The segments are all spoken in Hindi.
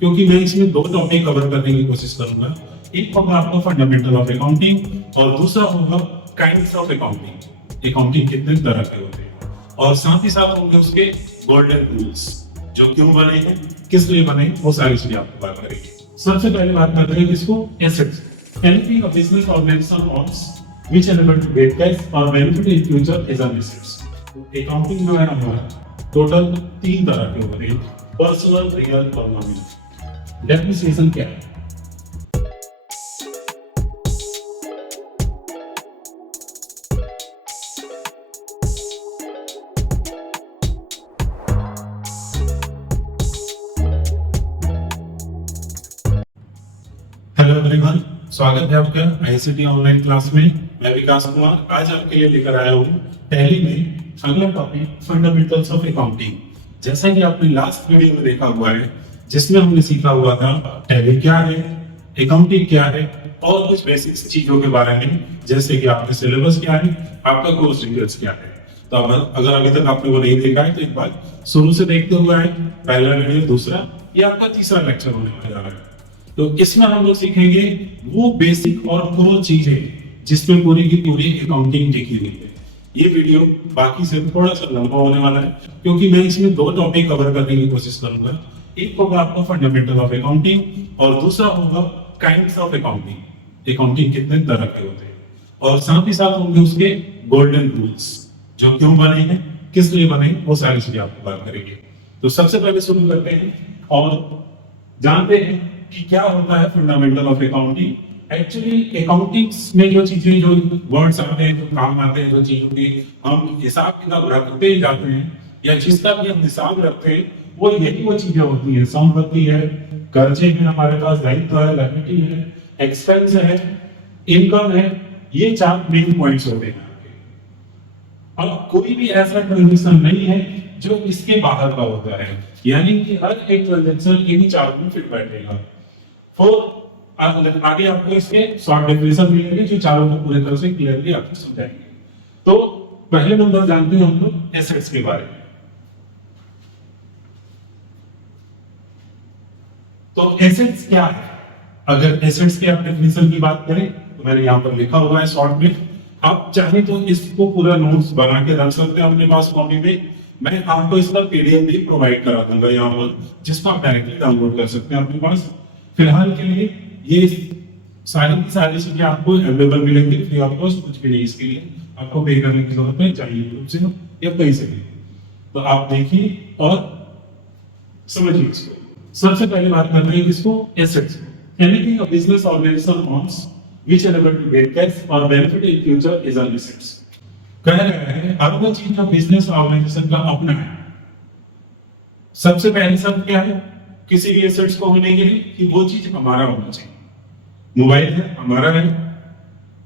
क्योंकि मैं इसमें दो टॉपिक कवर करने की कोशिश करूंगा। एक होगा आपका फंडामेंटल ऑफ अकाउंटिंग और दूसरा होगा काइंड्स ऑफ अकाउंटिंग। अकाउंटिंग कितने तरह के होते हैं और साथ ही साथ होंगे उसके गोल्डन रूल्स, जो क्यों बने हैं, किस लिए बने, वो सारी चीजें आपको बात करेंगे। सबसे पहले बात करते हैं किसको, assets. Anything a business organization owns which enable to get cash or benefit in future is an assets। Accounting जो है हमारा टोटल तीन तरह के होते हैं, पर्सनल, रियल और नॉमिनल। डेफिनेशन क्या है? हेलो एवरीवन, स्वागत है आपका आईसीटी ऑनलाइन क्लास में। मैं विकास कुमार आज आपके लिए लेकर आया हूँ टैली में अगला टॉपिक फंडामेंटल्स ऑफ अकाउंटिंग। जैसा कि आपने लास्ट वीडियो में देखा हुआ है, जिसमें हमने सीखा हुआ था टैली क्या है, अकाउंटिंग क्या है और कुछ बेसिक्स चीजों के बारे में, जैसे कि आपका सिलेबस क्या है, आपका कोर्स डिटेल्स क्या है। तो अगर अभी तक आपने वो नहीं देखा है तो एक बार शुरू से देखते हुए आए, पहला वीडियो, दूसरा, ये आपका तीसरा लेक्चर होने जा रहा है। तो इसमें हम लोग सीखेंगे वो बेसिक और कोर चीजें जिसमें पूरी की पूरी अकाउंटिंग लिखी हुई है। ये वीडियो बाकी से थोड़ा सा लंबा होने वाला है, क्योंकि मैं इसमें दो टॉपिक कवर करने की कोशिश करूंगा। एक होगा आपका फंडामेंटल ऑफ अकाउंटिंग और दूसरा होगा काइंड्स ऑफ अकाउंटिंग। अकाउंटिंग कितने तरह के होते हैं और साथ ही साथ होंगे उसके गोल्डन रूल्स, जो क्यों बने हैं, किस लिए बने, वो सारी चीजें आपको बात करेंगे। तो सबसे पहले शुरू करते हैं और जानते हैं कि क्या होता है fundamental of accounting. Actually accounting में जो चीजें, जो वर्ड्स आते हैं, जो काम आते हैं, जो चीजों की हम हिसाब किताब रखते जाते हैं या जिसका भी हम हिसाब रखते हैं, वो यही वो चीजें होती है। संपत्ति है, कर्जे हैं, हमारे पास दायित्व है, लायबिलिटी है, एक्सपेंस है, इनकम है, ये चार मेन पॉइंट्स होते हैं। अब कोई भी ऐसा ट्रांजेक्शन नहीं है जो इसके बाहर का होता है, यानी कि हर एक ट्रांजेक्शन इन्हीं चारों में फिट बैठेगा। आगे आपको इसके शॉर्ट डेफिनेशन मिलेंगे जो चारों को पूरी तरह से क्लियरली आपको समझाएंगे। तो पहले नंबर जानते हैं हम लोग एसेट्स के बारे में। तो एसेट्स क्या है? अगर एसेट्स के आप डेफिनेशन की बात करें तो मैंने यहाँ पर लिखा हुआ है शॉर्ट में। आप चाहे तो इसको पूरा नोट्स बना के रख सकते हैं अपने पास कॉपी में। मैं आपको इसका पीडीएफ भी प्रोवाइड करा दूंगा यहाँ पर, जिसको आप डायरेक्टली डाउनलोड कर सकते हैं अपने पास। फिलहाल के लिए ये सारी की सारी चीजें आपको अवेलेबल मिलेंगी फ्री ऑफ कॉस्ट, कुछ भी नहीं इसके लिए आपको पे करने की जरूरत है, चाहे यूट्यूब से या कहीं से भी। तो आप देखिए और समझिए इसको। सबसे पहले बात करते हैं किसको, assets. Anything a business organization owns which enable to get cash or benefit in future is an assets। कह रहे हैं हर वो चीज जो बिजनेस ऑर्गेनाइजेशन का अपना है। सबसे पहली शर्त क्या है किसी भी एसेट्स को होने के लिए, कि वो चीज हमारा होना चाहिए। मोबाइल है, हमारा है,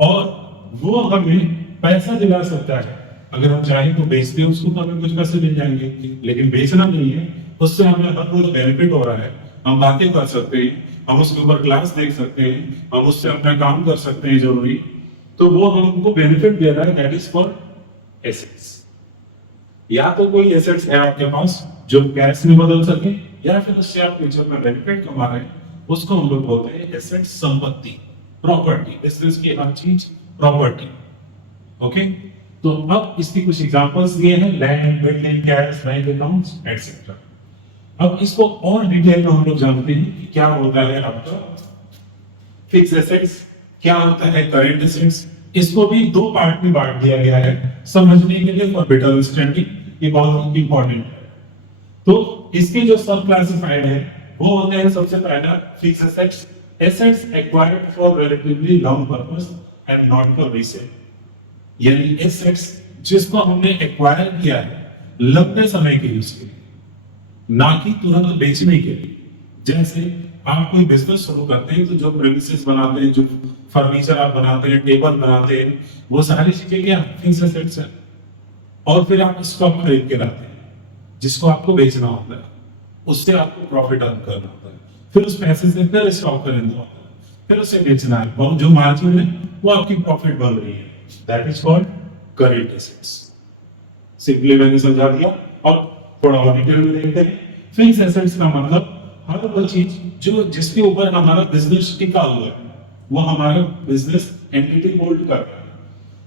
और वो हमें पैसा दिला सकता है। अगर हम चाहें तो बेचते हैं उसको तो हमें कुछ पैसे मिल जाएंगे, लेकिन बेचना नहीं है, उससे हमें हर रोज बेनिफिट हो रहा है। हम बातें कर सकते हैं, हम उसके ऊपर क्लास देख सकते हैं, हम उससे अपना काम कर सकते हैं जरूरी, तो वो हमको बेनिफिट दे रहा है, दैट इज कॉल्ड एसेट्स। या तो कोई एसेट्स है आपके पास जो कैश में बदल सके, या फिर उससे आप फ्यूचर में बेनिफिट कमा रहे हैं, उसको हम लोग बोलते हैं एसेट, संपत्ति, प्रॉपर्टी। बिजनेस की हर चीज प्रॉपर्टी। ओके, तो अब इसकी कुछ एग्जांपल्स दिए हैं, land, building, cash, bank accounts etcetera. अब इसको और डिटेल में हम लोग जानते हैं कि क्या होता है आपका फिक्स एसेट्स, क्या होता है करंट एसेट्स। इसको भी दो पार्ट में बांट दिया गया है समझने के लिए, फॉर बेटर अंडरस्टैंडिंग, ये बहुत इंपॉर्टेंट है। तो इसके जो सब क्लासिफाइड है वो होते हैं, सबसे पहला fix assets, assets acquired for relatively long purpose and not for resale. यानी एसेट्स जिसको हमने एक्वायर किया है लंबे समय के यूज के लिए, ना कि तुरंत बेचने के लिए। जैसे आप कोई बिजनेस शुरू करते हैं तो जो प्रेमिसेस बनाते हैं, जो फर्नीचर आप बनाते हैं, टेबल बनाते हैं, वो सारी चीजें क्या फिक्स एसेट्स है। और फिर आप स्टॉक खरीद के लाते हैं जिसको आपको बेचना होता है, उससे आपको प्रॉफिट अर्न करना होता है, फिर उस पैसे से फिर स्टॉक खरीदना होता है, फिर उसे बेचना है, और जो मार्जिन है वो आपकी प्रॉफिट बन रही है, that is called current assets. Simply मैंने समझा दिया और थोड़ा और डिटेल में देखते हैं। फिक्स एसेट्स का मतलब हर वो चीज जो जिसके ऊपर हमारा बिजनेस टिका हुआ है, वो हमारा बिजनेस एंटिटी होल्ड कर रहा है।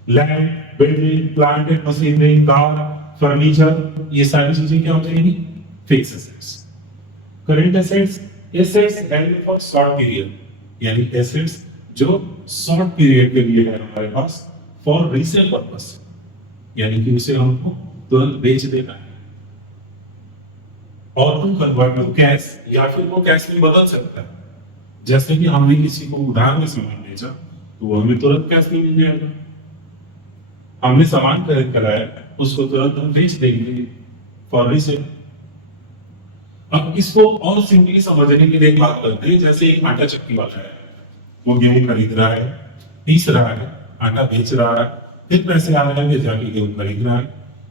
Land, building, plant and machinery, car, furniture, ये सारी चीजें क्या हो जाएंगी? Fix assets. Current assets, assets held for short period, यानी एसेट्स जो शॉर्ट पीरियड के लिए है हमारे पास, फॉर रीसेल पर्पस, यानी कि उसे हमको तुरंत बेच देना है। और टू कन्वर्ट टू कैश, या फिर वो कैश में बदल सकता है। जैसे कि हमने किसी को उधार में सामान बेचा तो वो हमें तुरंत कैश में मिल जाएगा। हमने सामान खरीद कर लाया, उसको तुरंत हम बेच देंगे फॉर रीसेल। अब इसको और सिंपली समझने के लिए एक बात करते हैं। जैसे एक आटा चक्की वाला है, वो गेहूं खरीद रहा है, पीस रहा है, आटा बेच रहा है, फिर पैसे आ रहे हैं, फिर जाके गेहूं खरीद रहा है,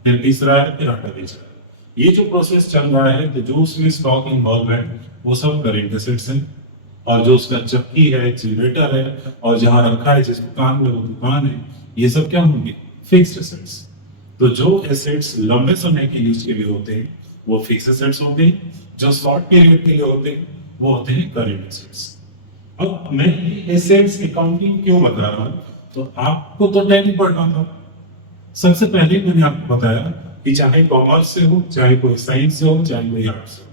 फिर पीस रहा है, फिर आटा बेच रहा है। ये जो प्रोसेस चल रहा है, तो जो उसमें स्टॉक इन्वॉल्व है वो सब करेंट एसेट्स है। और जो उसका चक्की है, जनरेटर है, और जहां रखा है जिस दुकान में, वो दुकान है, ये सब क्या होंगे? Fixed assets. तो जो एसेट्स लंबे समय के यूज के लिए होते हैं वो फिक्स एसेट्स होते हैं, जो शॉर्ट पीरियड के लिए होते हैं वो होते हैं करंट एसेट्स। अब मैं ये एसेट्स अकाउंटिंग क्यों बता रहा हूं? तो आपको तो टैली पढ़ना था। सबसे पहले मैंने आपको बताया कि चाहे कॉमर्स से हो, चाहे कोई साइंस से हो, चाहे कोई आर्ट्स से हो,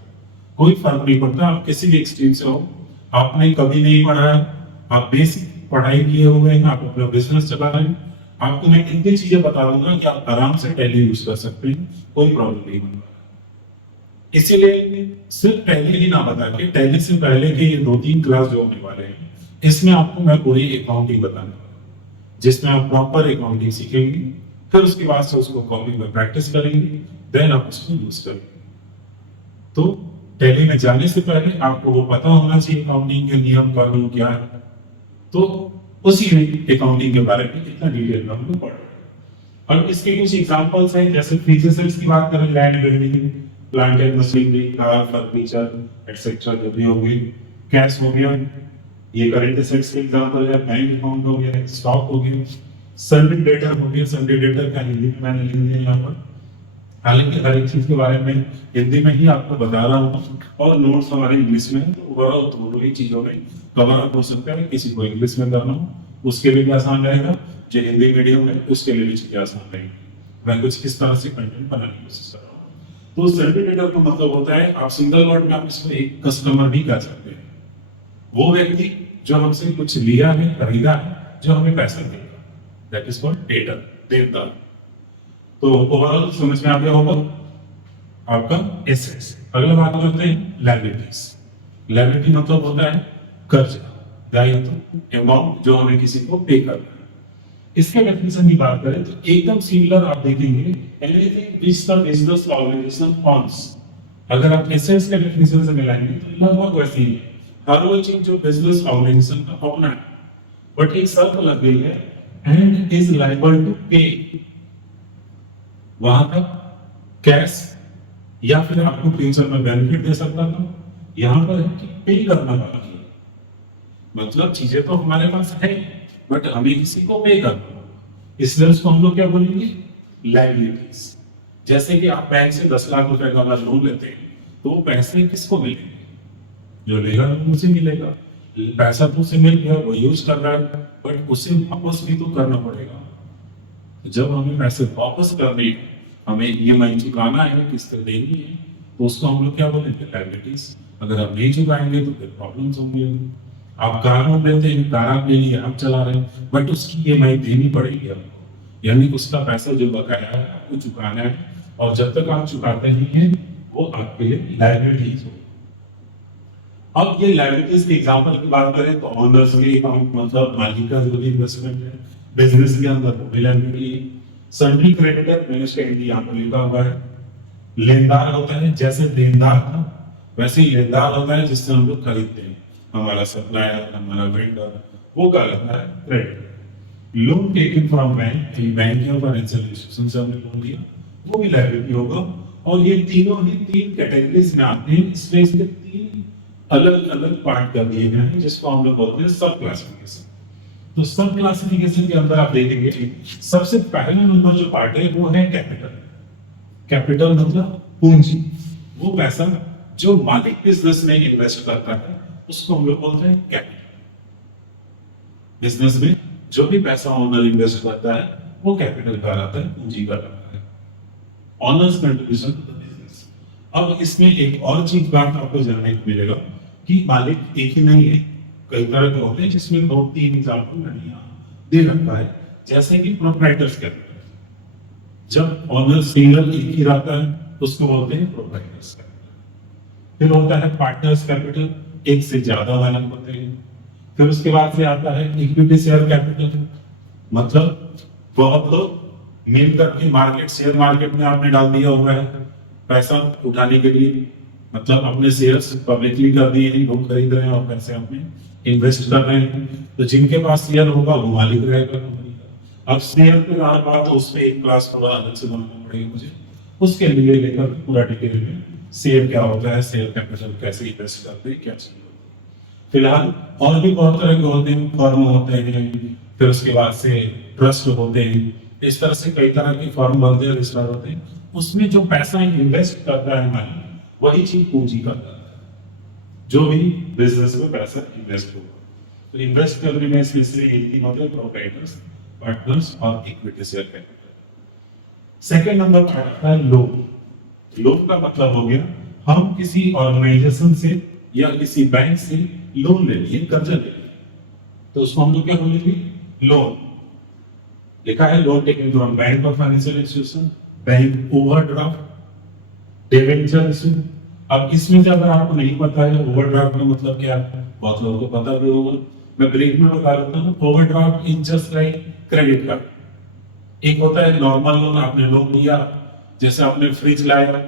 कोई फर्क नहीं पड़ता, आप किसी भी स्ट्रीम से हो, आपने कभी नहीं पढ़ा है, आप बेसिक पढ़ाई किए हुए हैं, आप अपना बिजनेस चला रहे हैं, आपको मैं इतनी चीजें बता दूंगा कि आप आराम से टैली यूज कर सकते हैं, कोई प्रॉब्लम नहीं होगा। इसीलिए सिर्फ टैली ही ना बता के, टैली से पहले के ये 2-3 क्लास जो होने वाले हैं, इसमें आपको मैं पूरी अकाउंटिंग बताने वाला हूं, जिसमें आप प्रॉपर अकाउंटिंग सीखेंगे, फिर उसके बाद से उसको कॉपी में प्रैक्टिस करेंगे, देन आप उसको यूज करेंगे। तो टैली में जाने से पहले आपको वो पता होना चाहिए अकाउंटिंग के नियम कानून क्या है। तो उसी में अकाउंटिंग के बारे में इतना डिटेल में हमको पढ़ा। और इसके कुछ एग्जांपल्स हैं, जैसे फिक्स्ड एसेट्स की बात करें, land, building, plant and machinery, car, furniture etcetera जो भी होंगे। कैश हो गया, ये करंट एसेट्स के एग्जांपल है। बैंक अकाउंट हो गया, स्टॉक हो गया, सन्डे डेटर हो गया। सन्डे डेटर का हिंदी में मैंने लिख दिया यहाँ पर, हालांकि हर एक चीज के बारे में हिंदी में ही आपको बता रहा हूँ, और नोट्स हमारे इंग्लिश में है, तो ओवरऑल दोनों ही चीजों में कवर अप हो सकता है। किसी को इंग्लिश में करना हो उसके लिए भी आसान रहेगा, जो हिंदी मीडियम है उसके लिए भी चीजें आसान रहेगी। मैं कुछ इस तरह से कंटेंट बनाने की कोशिश कर रहा हूँ। तो सन्डे डेटर का मतलब होता है, आप सिंगल वर्ड में आप इसको एक कस्टमर भी कह सकते हैं, वो व्यक्ति जो हमसे कुछ लिया है, खरीदा है, जो हमें पैसा देगा, दैट इज कॉल्ड डेटर, देनदार। तो ओवरऑल समझ में आ गया होगा आपका एसेट्स। अगला बात करते हैं लायबिलिटीज। लायबिलिटी मतलब होता है कर्जा, दायित्व, अमाउंट जो हमें किसी को पे करना है। इसके डेफिनेशन की बात करें तो एकदम सिमिलर आप देखेंगे, anything which the business organisation owns. अगर आप एसेट्स के डेफिनेशन से मिलाएंगे तो लगभग वैसी ही है, हर वो चीज जो बिजनेस ऑर्गेनाइजेशन का अपना है, बट एक शर्त लग गई है, एंड इज लायबल टू पे। वहां तक कैश या फिर आपको फ्यूचर में बेनिफिट दे सकता था, यहां पर है कि पे करना बाकी है। मतलब चीजें तो हमारे पास है, बट हमें किसी को पे करना होगा, इसलिए उसको हम लोग क्या बोलेंगे? लायबिलिटीज। जैसे कि आप बैंक से 10 लाख रुपए का अगर लोन लेते हैं तो वो पैसे किसको मिलेंगे? जो लेगा लोन उसे मिलेगा। पैसा तो उसे मिल गया, वो यूज कर रहा है, बट उसे वापस भी तो करना पड़ेगा। जब हमें पैसे वापस करने हैं, हमें ईएमआई चुकाना है, किस्त देनी है, तो उसको हम लोग क्या बोलेंगे? लायबिलिटीज। अगर आप नहीं चुकाएंगे तो फिर प्रॉब्लम्स होंगे। आप कार लेते हैं, कार आपके लिए आप चला रहे हैं, बट उसकी ईएमआई देनी पड़ेगी आपको, यानी उसका पैसा जो बकाया है आपको चुकाना है, और जब तक आप चुकाते नहीं हैं वो आपके लिए लायबिलिटीज हो। अब ये लायबिलिटीज के एग्जांपल की बात करें तो ओनर्स के अकाउंट, मतलब मालिक का जो भी इन्वेस्टमेंट है बिजनेस के अंदर, वो भी लायबिलिटी। सन्ड्री क्रेडिटर, मैंने उसका हिंदी यहाँ पर लिखा हुआ है। लेनदार होता है, जैसे देनदार था वैसे ही लेनदार होता है, जिससे हम लोग खरीदते हैं, हमारा सप्लायर, हमारा वेंडर, वो क्या रहता है? Creditor. Loan taken from bank, bank या फाइनेंशियल इंस्टीट्यूशन से हमने लोन लिया, वो भी लायबिलिटी होगा। और ये तीनों ही 3 कैटेगरीज में आते हैं, इसमें इसके 3 अलग अलग पार्ट कर दिए गए हैं, जिसको हम लोग बोलते हैं सब क्लासिफिकेशन। तो सब क्लासिफिकेशन के अंदर आप देखेंगे सबसे पहला नंबर जो पार्ट है वो है कैपिटल। कैपिटल मतलब पूंजी, वो पैसा जो मालिक बिजनेस में इन्वेस्ट करता है उसको हम लोग बोलते हैं कैपिटल। बिजनेस में जो भी पैसा ओनर इन्वेस्ट करता है वो कैपिटल कहलाता है, पूंजी कहलाता है, owners contribution to the business. अब इसमें एक और चीज बात आपको जानने को मिलेगा कि मालिक एक ही नहीं है, कई तरह के होते हैं, जिसमें 2-3 एग्जाम्पल मैंने यहाँ दे रखा है। जैसे कि प्रोप्राइटर्स कैपिटल, जब ऑनर सिंगल एक ही रहता है उसको बोलते हैं प्रोप्राइटर्स कैपिटल। फिर होता है पार्टनर्स कैपिटल, एक से ज्यादा वाले होते हैं। फिर उसके बाद से आता है इक्विटी शेयर कैपिटल, मतलब बहुत लोग मिल करके मार्केट, शेयर मार्केट में आपने डाल दिया हुआ है पैसा उठाने के लिए, मतलब अपने शेयर्स पब्लिकली कर दिए हैं, लोग खरीद रहे हैं और पैसे अपने इन्वेस्ट कर रहे हैं। तो जिनके पास शेयर होगा वो मालिक रहेगा कंपनी का। अब शेयर पे रहा बात, तो उसमें एक क्लास थोड़ा अलग से बनाना पड़ेगा मुझे, उसके लिए लेकर पूरा डिटेल में शेयर क्या होता है, शेयर कैपिटल कैसे इन्वेस्ट करते हैं, क्या चीज। फिलहाल और भी बहुत तरह के होते हैं, फर्म होते हैं, फिर उसके बाद से ट्रस्ट होते हैं, इस तरह से कई तरह के फर्म बनते हैं, रजिस्टर होते हैं। उसमें जो पैसा इन्वेस्ट करता है मालिक, वही चीज पूंजी करता है, जो भी बिजनेस में पैसा इन्वेस्ट होगा। तो इन्वेस्ट करने में इसमें एक तीन होते हैं, प्रोप्राइटर्स, पार्टनर्स और equity share capital. Second number पर आता है लोन। लोन का मतलब हो गया हम किसी ऑर्गेनाइजेशन से या किसी बैंक से लोन ले लिए, कर्जा ले लिए, तो उसको हम लोग क्या बोलेंगे, लोन। लिखा है लोन टेकन फ्रॉम बैंक और financial institution, bank overdraft, debenture issue. अब इसमें से अगर आपको नहीं पता है ओवरड्राफ्ट का मतलब क्या है, बहुत लोगों को पता भी होगा, मैं ब्रीफ में बता देता हूँ। Overdraft is just like credit card. एक होता है नॉर्मल लोन, आपने लोन लिया, जैसे आपने फ्रिज लाया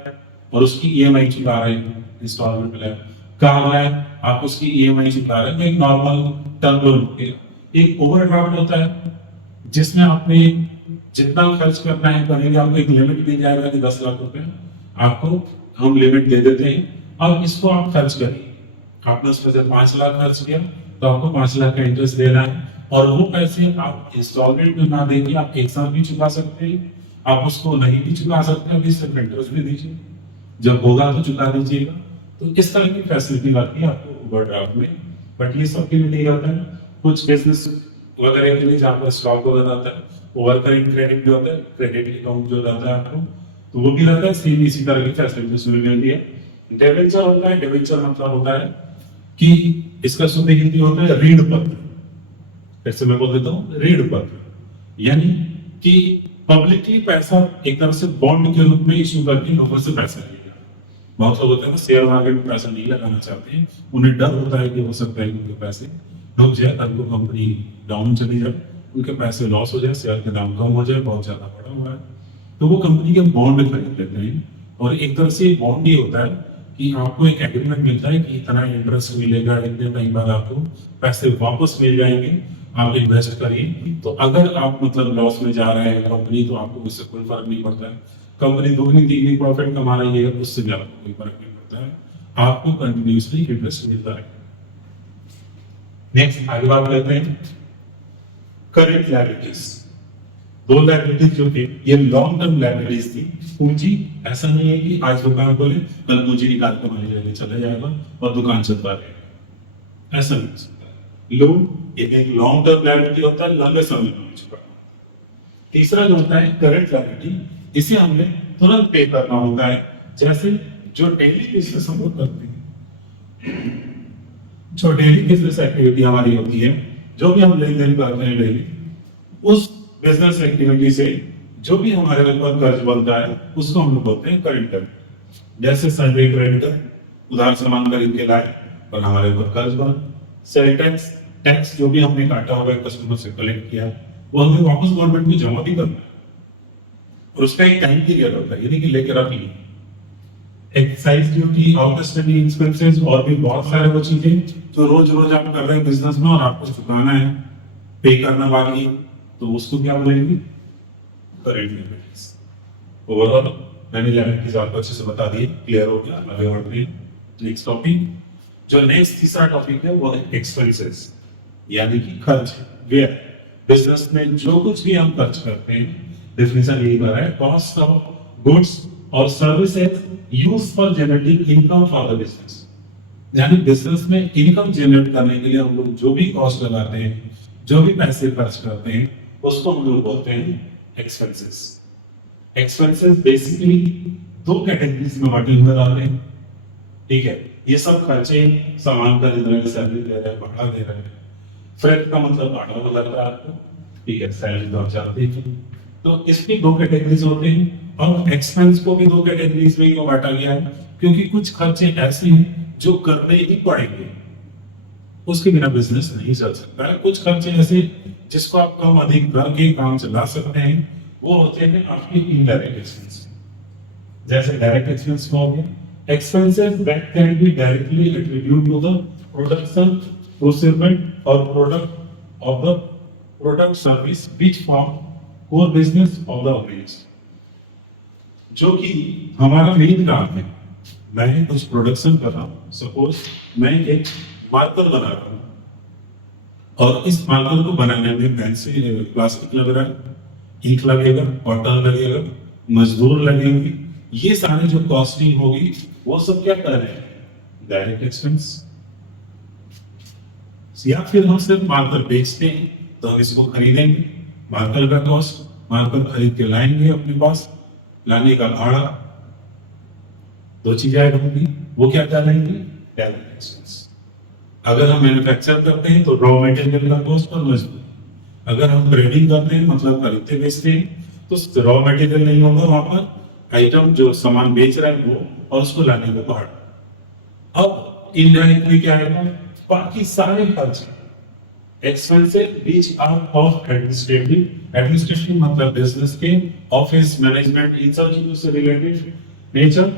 और उसकी ईएमआई चुका रहे हैं, इंस्टॉलमेंट लाया, कार लाया आप उसकी ईएमआई चुका रहे हैं, एक नॉर्मल टर्म लोन हो गया। एक ओवरड्राफ्ट होता है जिसमें आपने जितना खर्च करना है करेंगे, आपको एक लिमिट मिल जाएगा कि 10 लाख रुपए आपको हम लिमिट दे देते हैं, अब इसको आप खर्च करिए। आपने उसमें से 5 लाख खर्च किया तो आपको 5 लाख का इंटरेस्ट देना है, और वो पैसे आप इंस्टॉलमेंट में ना देंगे, आप एक साथ भी चुका सकते हैं, आप उसको नहीं भी चुका सकते, अभी सिर्फ इंटरेस्ट भी दीजिए, जब होगा तो चुका दीजिएगा। तो इस तरह की फैसिलिटी आती है आपको ओवरड्राफ्ट में, बट ये सबके लिए नहीं आता है। कुछ बिजनेस वगैरह के लिए जहाँ पर स्टॉक वगैरह आता है, ओवरकरिंग क्रेडिट भी होता है, क्रेडिट अकाउंट जो रहता है आपको, तो वो भी रहता है, सेम इसी तरह की फैसिलिटी उसमें मिलती है। डिबेंचर होता है, डिबेंचर मतलब होता है कि इसका शुद्ध हिंदी होता है ऋण पत्र। ऐसे मैं बोल देता हूँ ऋण पत्र, यानी कि पब्लिकली पैसा एक तरह से बॉन्ड के रूप में इशू करके लोगों से पैसा लिया। बहुत लोग होते हैं ना शेयर मार्केट में पैसा नहीं लगाना चाहते हैं, उन्हें डर होता है कि हो सकता है कि उनके पैसे डूब जाए, कल को कंपनी डाउन चली जाए, उनके पैसे लॉस हो जाए, शेयर के दाम कम हो जाए, बहुत ज्यादा बढ़ा हुआ है, तो वो कंपनी के बॉन्ड खरीद लेते हैं। और एक तरह से बॉन्ड ही होता है कि आपको एक एग्रीमेंट मिलता है कि इतना इंटरेस्ट मिलेगा, इतने टाइम बाद आपको पैसे वापस मिल जाएंगे, आप इन्वेस्ट करिए। तो अगर आप मतलब लॉस में जा रहे हैं कंपनी, तो आपको उससे कोई फर्क नहीं पड़ता है, कंपनी दोगुनी तीगुनी प्रॉफिट कमा रही है, उससे भी आपको कोई फर्क नहीं पड़ता है, आपको कंटिन्यूसली इंटरेस्ट मिलता है। नेक्स्ट आगे बात करते हैं करंट लायबिलिटीज। 2 लायबिलिटीज जो थी ये लॉन्ग टर्म लायबिलिटीज थी। पूंजी ऐसा नहीं है कि आज दुकान खोले कल पूंजी निकाल कर मानी लेने चले जाएगा और दुकान चलता रहेगा, ऐसा नहीं हो सकता। लोन ये एक लॉन्ग टर्म लायबिलिटी होता है, लंबे समय में चुका। तीसरा जो होता है करंट लायबिलिटी, इसे हमें तुरंत पे करना होता है, जैसे जो डेली बिजनेस हम लोग करते हैं, जो डेली बिजनेस एक्टिविटी हमारी होती है, जो भी हम लेन देन करते हैं डेली, उस बिजनेस एक्टिविटी से जो भी हमारे ऊपर कर्ज बनता है उसको हम लोग बोलते हैं करंट लायबिलिटी। जैसे सन्डे क्रेडिटर उधार सामान खरीद के लाए और हमारे ऊपर कर्ज बना। सेल टैक्स, टैक्स जो भी हमने काटा हुआ है कस्टमर से कलेक्ट किया वो हमें वापस गवर्नमेंट में जमा भी करना है, और उसका एक टाइम पीरियड होता है, यानी कि लेकर रख ली। एक्साइज ड्यूटी, आउटस्टैंडिंग एक्सपेंसेस और भी बहुत सारे वो चीजें जो रोज रोज आप कर रहे हैं बिजनेस में और आपको चुकाना है, पे करना बाकी है, तो उसको क्या बोलेंगे करंट लायबिलिटीज। ओवरऑल मैंने लायबिलिटीज आपको अच्छे से बता दी, क्लियर हो गया। आगे बढ़ते हैं नेक्स्ट टॉपिक। जो नेक्स्ट तीसरा टॉपिक है वो है एक्सपेंसेस, यानी कि खर्च, व्यय। बिजनेस में जो कुछ भी हम खर्च करते हैं, डेफिनेशन यही कर रहा है, कॉस्ट ऑफ गुड्स और services use for generating income for the business. यानी बिजनेस में इनकम जनरेट करने के लिए हम लोग जो भी कॉस्ट लगाते हैं, जो भी पैसे खर्च करते हैं, उसको हम लोग बोलते हैं एक्सपेंसेस। एक्सपेंसेस बेसिकली दो कैटेगरीज में बांटे हुए आते हैं, ठीक है। ये सब खर्चे सामान खरीद रहे हैं, सैलरी दे रहे हैं, भाड़ा दे रहे हैं। फ्रेट का मतलब भाड़ा में लग रहा है आपको, ठीक है, सैलरी तो आप जानते हैं। तो इसकी दो कैटेगरीज होते हैं और एक्सपेंस को भी दो कैटेगरीज में क्यों बांटा गया है, क्योंकि कुछ खर्चे ऐसे हैं जो करने ही पड़ेंगे, उसके बिना बिजनेस नहीं चल सकता है। कुछ खर्चे ऐसे जिसको आप कम अधिक करके काम चला सकते हैं, वो होते हैं आपके इनडायरेक्ट एक्सपेंस। जैसे डायरेक्ट एक्सपेंस को हो गया expenses that can be directly attribute to the production, procurement और product of the product service which form core business of the organisation. जो कि हमारा मेन काम है, मैं कुछ प्रोडक्शन कर रहा हूँ, सपोज मैं एक मार्कर बना रहा हूँ और इस मार्कर को बनाने में पेंसिल प्लास्टिक लग रहा है, इंक लगेगा, वाटर लगेगा, मजदूर लगेंगे, ये सारे जो कॉस्टिंग होगी वो सब क्या कर रहे हैं, डायरेक्ट एक्सपेंस। या फिर हम सिर्फ मार्कर बेचते हैं तो हम इसको खरीदेंगे, मार्कर का कॉस्ट, मार्कर खरीद के लाएंगे अपने पास, लाने का भाड़ा, दो चीजें ऐड होंगी, वो क्या कहलाएंगी, डायरेक्ट एक्सपेंस। अगर हम मैन्युफैक्चर करते हैं तो रॉ मटेरियल का कॉस्ट और मजदूर। अगर हम ट्रेडिंग करते हैं मतलब खरीदते बेचते हैं तो रॉ मटेरियल नहीं होगा वहां पर, आइटम जो सामान बेच रहा है वो, और उसको लाने का भाड़ा। अब इनडायरेक्टली क्या है, बाकी सारे खर्च expenses which are of administrative मतलब बिजनेस के ऑफिस मैनेजमेंट इन सब चीजों से related nature,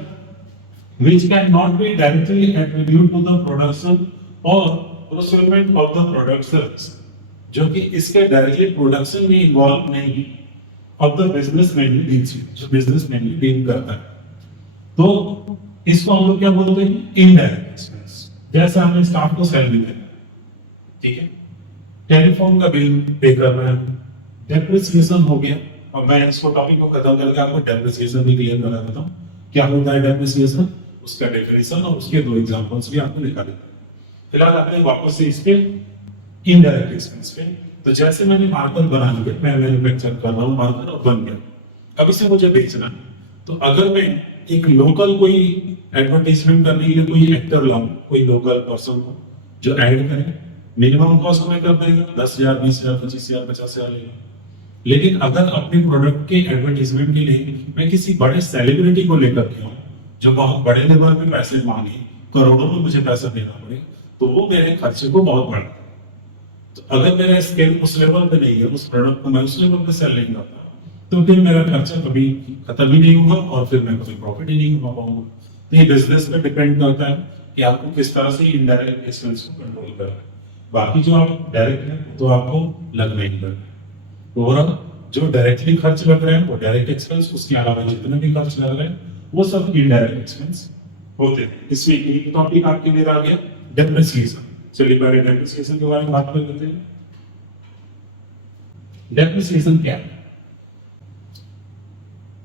which cannot be directly attributed to the production or procurement of the product service, जो कि इसके डायरेक्टली प्रोडक्शन में इन्वॉल्व नहीं है, ऑफ द बिजनेस में जो बिजनेस में डील करता है। तो इसको हम लोग क्या बोलते हैं, इनडायरेक्ट एक्सपेंस। जैसा हमें स्टाफ को सैलरी देना, ठीक है, टेलीफोन का बिल पे करना है, डेप्रिसिएशन हो गया। और मैं इसको टॉपिक को खत्म करके आपको डेप्रिसिएशन भी क्लियर करा देता हूँ, क्या होता है डेप्रिसिएशन, उसका डेफिनेशन और उसके दो एग्जांपल्स भी आपको दिखा देता हूं। फिलहाल आते हैं वापस से इसके इनडायरेक्ट एक्सपेंस पे। तो जैसे मैंने मार्कर बना लिया, मैं मैन्युफैक्चर कर रहा हूं मार्कर और बन गया, अब इसे मुझे बेचना है। तो अगर मैं एक लोकल कोई एडवर्टाइजमेंट करने के लिए कोई एक्टर लाऊं, कोई लोकल पर्सन को जो ऐड करे, मिनिमम कॉस्ट में कर देगा 10,000, 20,000, 25,000, 50,000 लेगा। लेकिन अगर अपने प्रोडक्ट के एडवर्टाइजमेंट के लिए मैं किसी बड़े सेलिब्रिटी को लेकर के आऊं जो बहुत बड़े लेवल पे पैसे मांगे, करोड़ों में मुझे पैसा देना पड़े, तो वो मेरे खर्चे को बहुत बढ़ा। तो अगर मेरा स्केल उस लेवल पे नहीं है, उस प्रोडक्ट को मैं उस लेवल पे सेल नहीं करता, तो फिर मेरा खर्चा कभी खत्म ही नहीं होगा और फिर मैं कभी प्रॉफिट ही नहीं कमा पाऊंगा। तो ये बिजनेस पे डिपेंड करता है कि आपको किस तरह से इनडायरेक्ट एक्सपेंस को कंट्रोल करना है। बाकी जो आप डायरेक्ट है तो आपको लगना ही लगना है। और जो डायरेक्टली खर्च लग रहे हैं वो डायरेक्ट एक्सपेंस, उसके अलावा जितने भी खर्च लग रहे हैं वो सब इनडायरेक्ट एक्सपेंस होते हैं। इसमें एक टॉपिक आपके लिए आ गया, डेप्रिसिएशन। चलिए पहले डेप्रिसिएशन के बारे में बात कर लेते हैं। डेप्रिसिएशन क्या है?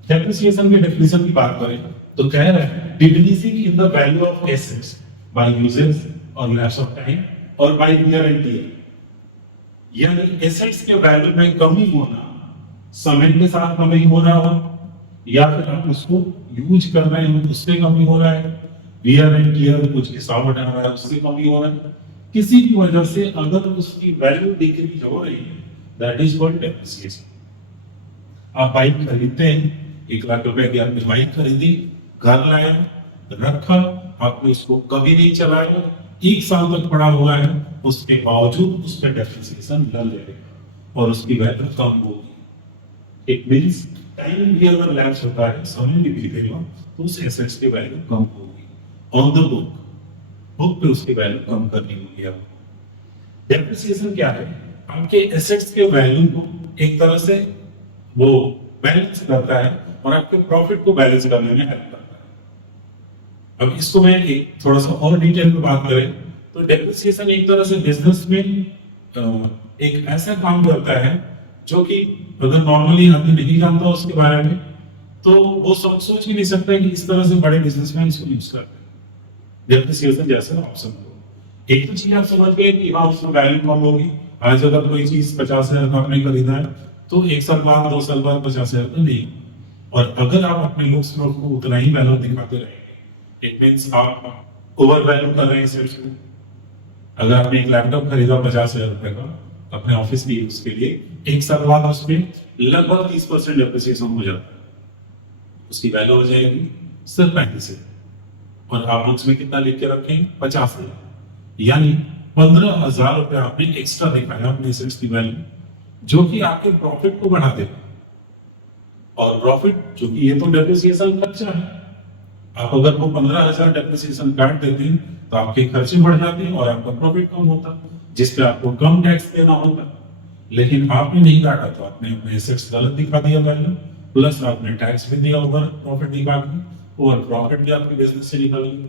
डेप्रिसिएशन के डेफिनेशन की बात करें तो कह रहा है decreasing in the value of assets bye uses और लैप्स ऑफ टाइम और बाय वियर एंड टियर। यानी एसेट्स के वैल्यू में कमी होना, समय के साथ कमी हो रहा हो, या फिर आप उसको यूज कर रहे हैं उससे कमी हो रहा है, वियर एंड टियर कुछ हिसाब बना रहा है उससे कमी हो रहा है, किसी भी वजह से अगर उसकी वैल्यू डिक्रीज हो रही है, दैट इज कॉल्ड डेप्रिसिएशन। आप बाइक खरीदते हैं, 1 लाख रुपए की आपने बाइक खरीदी, घर लाया, रखा, आपने उसको कभी नहीं चलाया, 1 साल तक पड़ा हुआ है, उसके बावजूद उस पर डेप्रिसिएशन लग जाएगा और उसकी वैल्यू कम होगी। इट मींस टाइम भी अगर लैप्स होता है, समय भी बीतेगा, तो उस एसेट्स की वैल्यू कम होगी। ऑन द बुक पे उसकी वैल्यू कम करनी होगी आपको। डेप्रिसिएशन क्या है? आपके एसेट्स के वैल्यू को एक तरह से वो बैलेंस करता है और आपके प्रॉफिट को बैलेंस करने में हेल्प करता है। अब इसको मैं थोड़ा सा और डिटेल में बात करें तो डेप्रिसिएशन एक तरह से बिजनेस में एक ऐसा काम करता है जो कि अगर नॉर्मली आदमी नहीं जानता उसके बारे में तो वो सोच ही नहीं सकता कि इस तरह से बड़े बिजनेसमैन इसको यूज करते हैं डेप्रिसिएशन जैसा ऑप्शन को। एक तो चीज आप समझ गए कि हाँ उसमें वैल्यू कम होगी। आज अगर कोई चीज 50,000 का आपने खरीदा है तो 1 साल बाद 2 साल बाद 50,000 का नहीं। और अगर आप अपने लुक्स को उतना ही वैल्यू दिखाते रहेंगे, इट मीन्स आप ओवर वैल्यू कर रहे हैं सेल्स को। अगर आपने एक लैपटॉप खरीदा 50,000 रुपए का अपने ऑफिस की यूज के लिए, 1 साल बाद उसमें लगभग 30% डेप्रिसिएशन हो जाता है, उसकी वैल्यू हो जाएगी सिर्फ 35,000। और आप बुक्स में कितना लिख के रखें 50,000, यानी 15,000 रुपए आपने एक्स्ट्रा दिखाया अपने एसेट्स की वैल्यू, जो कि आपके प्रॉफिट को बढ़ा देगा। और प्रॉफिट जो कि ये तो डेप्रिसिएशन खर्चा है, आप अगर वो 15,000 डेप्रिसिएशन काट देते हैं तो आपके खर्चे बढ़ जाते हैं और आपका प्रॉफिट कम होता, जिसपे आपको कम टैक्स देना होता। लेकिन आपने नहीं काटा तो आपने अपने एसेट्स गलत दिखा दिया वैल्यू, प्लस आपने टैक्स भी दिया ओवर प्रॉफिट दिखा के, ओवर प्रॉफिट भी आपके बिजनेस से निकल गया।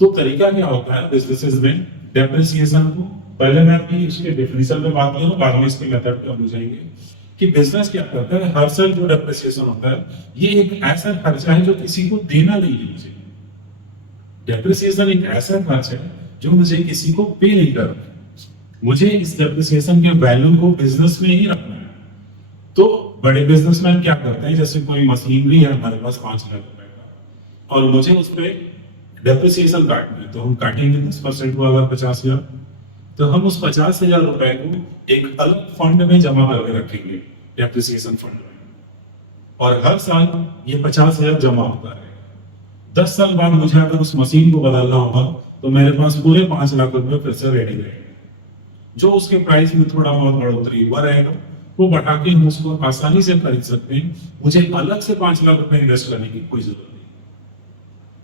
तो तरीका क्या होता है बिजनेसेस में डेप्रिसिएशन को, पहले मैं आपकी इसके डेफिनेशन पे बात करूं, बाद में इसके मेथड पे हम जाएंगे कि बिजनेस क्या करता है। हर साल जो डेप्रिसिएशन होता है ये एक ऐसा खर्चा है जो किसी को देना नहीं है मुझे। डेप्रिसिएशन एक ऐसा खर्च है जो मुझे किसी को पे नहीं करना, मुझे इस डेप्रिसिएशन के वैल्यू को बिजनेस में ही रखना है। तो बड़े बिजनेसमैन क्या करते हैं, जैसे कोई मशीनरी है हमारे पास 5 लाख रुपए का और मुझे उस पर डेप्रिसिएशन काटना है, तो हम काटेंगे 10% को, अगर 50,000 तो हम उस 50,000 रुपए को एक अलग फंड में जमा करके रखेंगे, डेप्रिसिएशन फंड में। और हर साल ये 50,000 जमा होता है। 10 साल बाद मुझे अगर उस मशीन को बदलना होगा तो मेरे पास पूरे 5 लाख रुपए फिर से रेडी रहेंगे। जो उसके प्राइस में थोड़ा बहुत बढ़ोतरी हुआ रहेगा वो बढ़ा के हम उसको आसानी से खरीद सकते हैं, मुझे अलग से 5 लाख रुपए इन्वेस्ट करने की कोई जरूरत नहीं।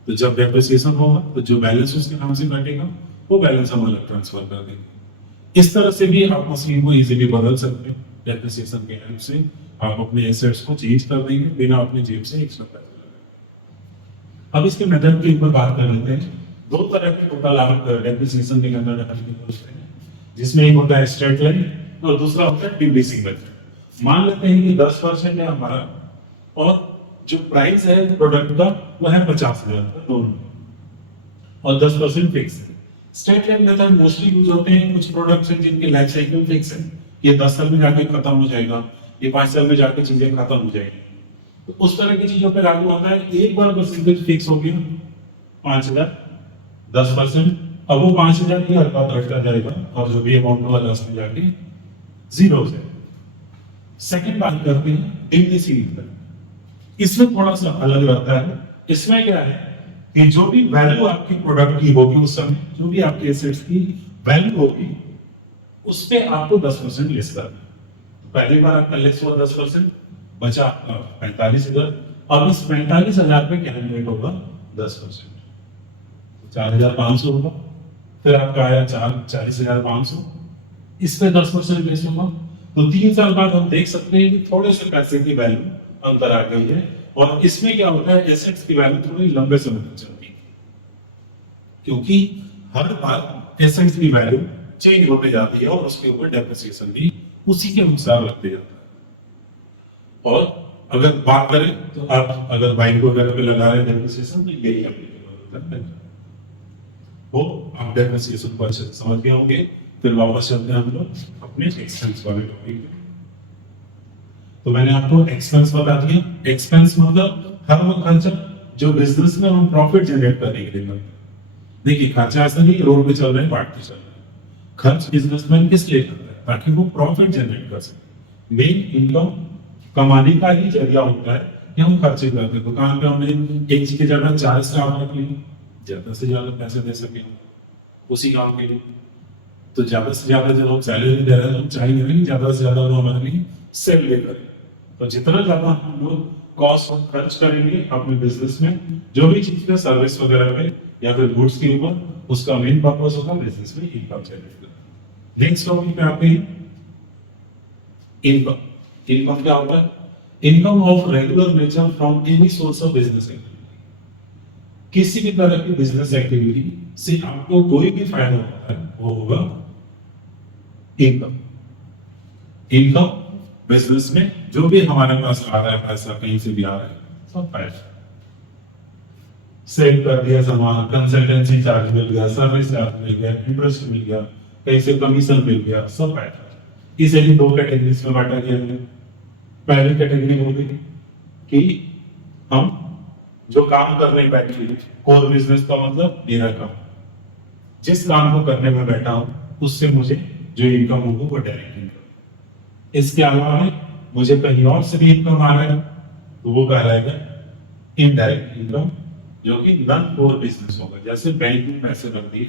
तो जब डेप्रिसिएशन होगा तो जो बैलेंस उसके नाम से कटेगा वो बैलेंस हम अलग ट्रांसफर कर देंगे। इस तरह से भी आप मशीन को इजीली बदल सकते हैं। डेप्रिसिएशन के हेल्प से आप अपने एसेट्स को चेंज कर देंगे बिना अपने जेब से एक्स्ट्रा पैसे लगाए। अब इसके मेथड के ऊपर बात कर लेते हैं। 2 तरह के टोटल आप डेप्रिसिएशन के मेथड होते हैं, जिसमें एक होता है स्ट्रेट लाइन और दूसरा होता है डिक्रीजिंग मेथड। मान लेते हैं कि 10% है हमारा और जो प्राइस है प्रोडक्ट का वो है 50,000 दोनों, और 10% फिक्स है। Straight line method mostly use होते हैं कुछ प्रोडक्ट्स हैं जिनके लाइफ साइकिल फिक्स है, ये 10 साल में जाके खत्म हो जाएगा, ये 5 साल में जाके चीजें खत्म हो जाएगी। तो उस तरह की चीजों पे लागू होता है। एक बार परसेंटेज फिक्स हो गया 5,000, 10%, अब वो 5,000 की हर बार घटता जाएगा और जो भी अमाउंट होगा 10 में जाके जीरो हो जाएगा। सेकंड बात करते हैं डिक्रीजिंग मेथड। इसमें थोड़ा सा अलग रहता है। इसमें क्या है कि जो भी वैल्यू आपकी प्रोडक्ट की होगी उस समय, जो भी आपके एसेट्स की वैल्यू होगी उस पे आपको 10% लेस करना है। पहली बार आपका लेस हुआ 10%, बचा 45,000। अब इस 45,000 पे क्या रेट होगा 10%, 4,500 होगा। फिर आपका आया 40,500, इस पे 10% लेस होगा। तो 3 साल बाद हम देख सकते हैं कि थोड़े से पैसे की वैल्यू अंतर आ गई है। और इसमें क्या होता है एसेट्स की वैल्यू थोड़ी लंबे समय तक चलती है, क्योंकि हर बार एसेट्स की वैल्यू चेंज होते जाती है और उसके ऊपर डेप्रिसिएशन भी उसी के अनुसार लगते जाता है। और अगर बात करें तो आप अगर बाइक वगैरह पे लगा रहे हैं डेप्रिसिएशन तो यही एप्लीकेबल होता है। वो आप डेप्रिसिएशन को अच्छे से समझ गए होंगे। फिर वापस चलते हैं हम लोग अपने एक्सपेंस वाले टॉपिक पे। तो मैंने आपको एक्सपेंस बता दिया। एक्सपेंस मतलब हर वो खर्चा जो बिजनेस में हम प्रॉफिट जनरेट करने के लिए करते हैं। देखिए खर्चा ऐसा नहीं रोड पे चल रहे हैं बांटते चल रहे हैं। खर्च बिजनेसमैन किस लिए करता है, ताकि वो प्रॉफिट जनरेट कर सके। मेन इनकम कमाने का ही जरिया होता है कि हम खर्चे करते हैं। दुकान पे हमने एक चीज की जगह 4 स्टाफ रख लिए, ज्यादा से ज्यादा पैसे दे सके उसी काम के लिए। तो ज्यादा से ज्यादा जो लोग सैलरी दे रहे हैं हम चाहेंगे नहीं ज्यादा से ज्यादा वो हमारे लिए सेल ले करें। तो जितना ज्यादा हम लोग कॉस्ट खर्च करेंगे अपने बिजनेस में, जो भी चीज का सर्विस वगैरह पे या फिर गुड्स के ऊपर, उसका मेन पर्पस होगा बिजनेस में इनकम जनरेट करना। नेक्स्ट टॉपिक पे आते हैं इनकम। इनकम क्या होता है? Income of regular nature from any source of business activity. किसी भी तरह की बिजनेस एक्टिविटी से आपको कोई भी फायदा होता है वो होगा इनकम। इनकम बिजनेस में जो भी हमारे पास आ रहा है पैसा कहीं से भी आ रहा है सब फायदा। सेल कर दिया सामान, कंसल्टेंसी चार्ज मिल गया, सर्विस चार्ज मिल गया, इंटरेस्ट मिल गया, कहीं से कमीशन मिल गया, सब फायदा। इसे भी दो कैटेगरीज में बांटा गया है। पहली कैटेगरी होगी कि हम जो काम कर रहे हैं, कोर बिजनेस का मतलब मेरा काम, जिस काम को करने में बैठा हूं उससे मुझे जो इनकम होगी वो डायरेक्ट इनकम। इसके अलावा मुझे कहीं और से भी इनकम आ रहा है तो वो कहलाएगा इनडायरेक्ट इनकम, जो कि नॉन कोर बिजनेस होगा। जैसे बैंक में पैसे रख दिए,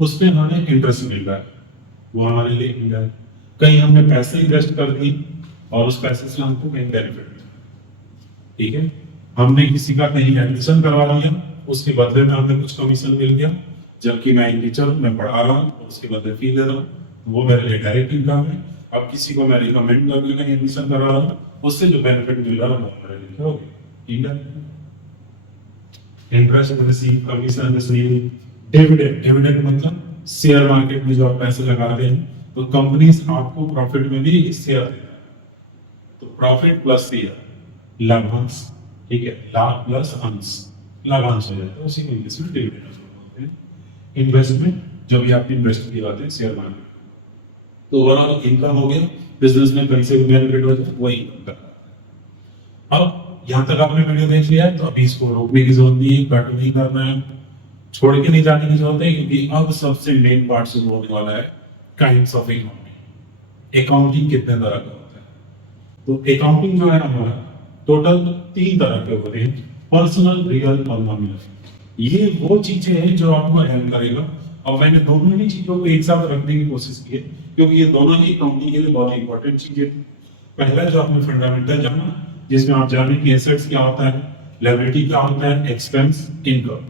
उसमें हमें इंटरेस्ट मिल रहा है, वो हमारे लिए इनडायरेक्ट। कहीं हमने पैसे इन्वेस्ट कर दिए और उस पैसे से हमको कहीं बेनिफिट मिला, ठीक है। हमने किसी का कहीं एडमिशन करवा दिया, उसके बदले में हमें कुछ कमीशन मिल गया, जबकि मैं टीचर हूँ, मैं पढ़ा रहा हूँ, उसके बदले फी दे रहा हूँ, वो मेरे लिए डायरेक्ट इनकम है। अब किसी को मैं रिकमेंड करके कहीं एडमिशन करवा रहा हूँ, उससे जो बेनिफिट मिल रहा है वो मेरे लिए क्या होगी, indirect. Interest receive, commission receive, dividend. Dividend मतलब शेयर मार्केट में जो आप पैसे लगाते हैं तो कंपनीज आपको प्रॉफिट में भी शेयर देता है, तो प्रॉफिट प्लस शेयर लाभांश, ठीक है, लाभ प्लस अंश लाभांश हो जाता है, उसी को इंग्लिश में डिविडेंड बोलते हैं। इन्वेस्टमेंट, जो भी आप इन्वेस्ट किए जाते हैं शेयर मार्केट, तो ओवरऑल इनकम हो गया, बिजनेस में कहीं से भी बेनिफिट हो जाए वही इनकम का। अब यहाँ तक आपने वीडियो देख लिया है तो अभी इसको रोकने की जरूरत नहीं है, कट नहीं करना है, छोड़ के नहीं जाने की जरूरत है, क्योंकि अब सबसे मेन पार्ट शुरू होने वाला है, काइंड्स ऑफ अकाउंटिंग। अकाउंटिंग कितने तरह का होता है? तो अकाउंटिंग जो है हमारा टोटल 3 तरह के होते हैं, पर्सनल, रियल और नॉमिनल। ये वो चीजें हैं जो आपको हेल्प करेगा, और मैंने दोनों ही चीजों को एक साथ रखने की कोशिश की है, क्योंकि ये दोनों ही अकाउंटिंग के लिए बहुत इंपॉर्टेंट चीजें। पहला जो आपने फंडामेंटल जाना, जिसमें आप जाने कि एसेट्स क्या होता है, लायबिलिटी क्या होता है, एक्सपेंस, इनकम।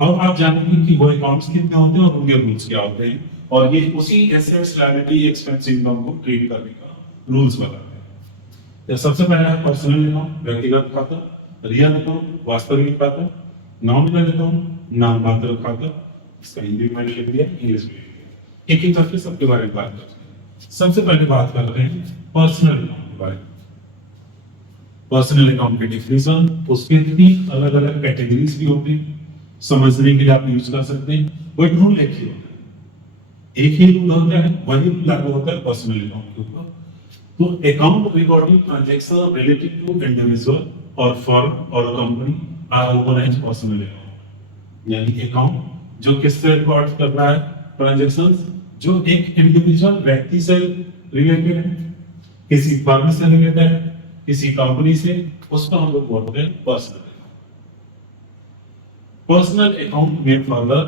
अब आप जानेंगे कि वो अकाउंट्स कितने होते हैं और उनके रूल्स क्या होते हैं, और ये उसी एसेट्स, लायबिलिटी, एक्सपेंस, इनकम को ट्रीट करने का रूल्स बताते हैं। तो सबसे पहला है पर्सनल अकाउंट, व्यक्तिगत खाता, रियल अकाउंट, वास्तविक खाता, नॉमिनल अकाउंट, नाममात्र खाता। इसका हिंदी में मैंने लिख दिया, इंग्लिश में लिख दिया, एक एक करके सबके बारे में बात करते हैं। सबसे पहले बात कर रहे हैं पर्सनल अकाउंट के बारे में। पर्सनल अकाउंट की डिफिनेशन, उसके 3 अलग अलग कैटेगरीज भी होती हैं, समझने के लिए आप यूज कर सकते हैं, बट रूल एक ही होता है, एक ही रूल होता है, वही रूल लागू होता है पर्सनल अकाउंट के ऊपर। तो account recording transaction related to individual और फर्म और company are known as personal account. यानी अकाउंट जो किससे रिकॉर्ड कर रहा है ट्रांजैक्शंस, जो एक इंडिविजुअल व्यक्ति से रिलेटेड है, किसी फर्म से रिलेटेड है, किसी कंपनी से, उसको हम लोग बोलते हैं पर्सनल अकाउंट। पर्सनल अकाउंट में फर्दर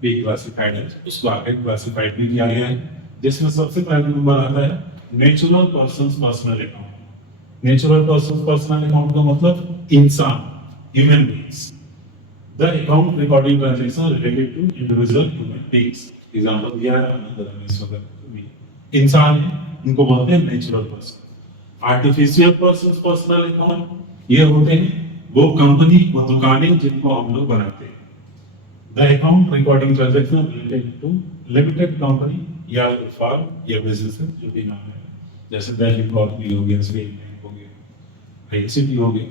बी क्लासिफाइड है, उसको आगे क्लासिफाइड भी किया गया है, जिसमें सबसे पहले नंबर आता है natural persons personal account. Natural persons personal account का मतलब इंसान, human beings. The account recording transaction related to individual human beings. Example दिया है, इंसान है, इनको बोलते हैं natural person. Artificial persons personal account ये होते हैं वो कंपनी, वो दुकानें जिनको हम लोग बनाते हैं। The account recording transaction related to limited company या फर्म या बिजनेस, जो भी नाम है, जैसे दिल्ली कॉर्पोरेशन हो गया, स्टेट बैंक हो गया, आईसीटी हो गया।